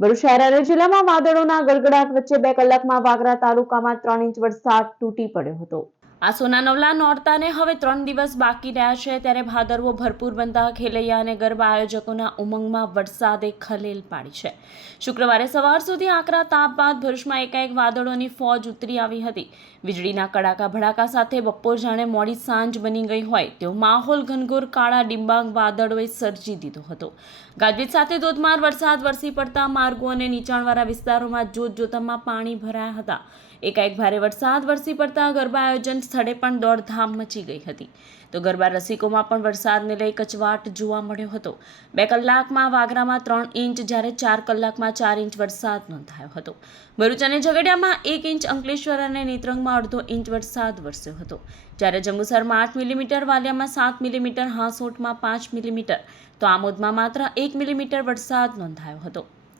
ભરૂચ શહેર જિલ્લામાં વાદળોના ગડગડાટ વચ્ચે બે કલાકમાં વાગરા તાલુકામાં ત્રણ ઇંચ વરસાદ તૂટી પડ્યો હતો. આ સોના નવલા નોરતાને હવે ત્રણ દિવસ બાકી રહ્યા છે. ત્યારે ભાદરવો ભરપૂર બનતા ખેલૈયા અને ગરબા આયોજકોના ઉમંગમાં વરસાદે ખલેલ પાડી છે. શુક્રવારે સવાર સુધી આકરા તાપ બાદ ભરૂચમાં એકાએક વાદળોની ફોજ ઉતરી આવી હતી. વીજળીના કડાકા ભડાકા સાથે બપોર જાણે મોડી સાંજ બની ગઈ હોય તેવો માહોલ ઘનઘોર કાળા ડિંબાંગ વાદળોએ સર્જી દીધો હતો. ગાજવીજ સાથે ધોધમાર વરસાદ વરસી પડતા માર્ગો અને નીચાણવાળા વિસ્તારોમાં જોતજોતામાં પાણી ભરાયા હતા. એકાએક ભારે વરસાદ વરસી પડતા ગરબા આયોજન સ્થળે પણ દોડધામ મચી ગઈ હતી. તો ગરબા રસિકોમાં પણ વરસાદને લઈ કચવાટ જોવા મળ્યો હતો. બે કલાકમાં વાગરામાં ત્રણ ઇંચ, જ્યારે ચાર કલાકમાં ચાર ઇંચ વરસાદ નોંધાયો હતો. ભરૂચ અને ઝઘડિયામાં એક ઇંચ, અંકલેશ્વર અને નેત્રંગમાં અડધો ઇંચ વરસાદ વરસ્યો હતો. જ્યારે જંબુસરમાં આઠ મિલીમીટર, વાલિયામાં સાત મિલીમીટર, હાંસોટમાં પાંચ મિલીમીટર, તો આમોદમાં માત્ર એક મિલીમીટર વરસાદ નોંધાયો હતો.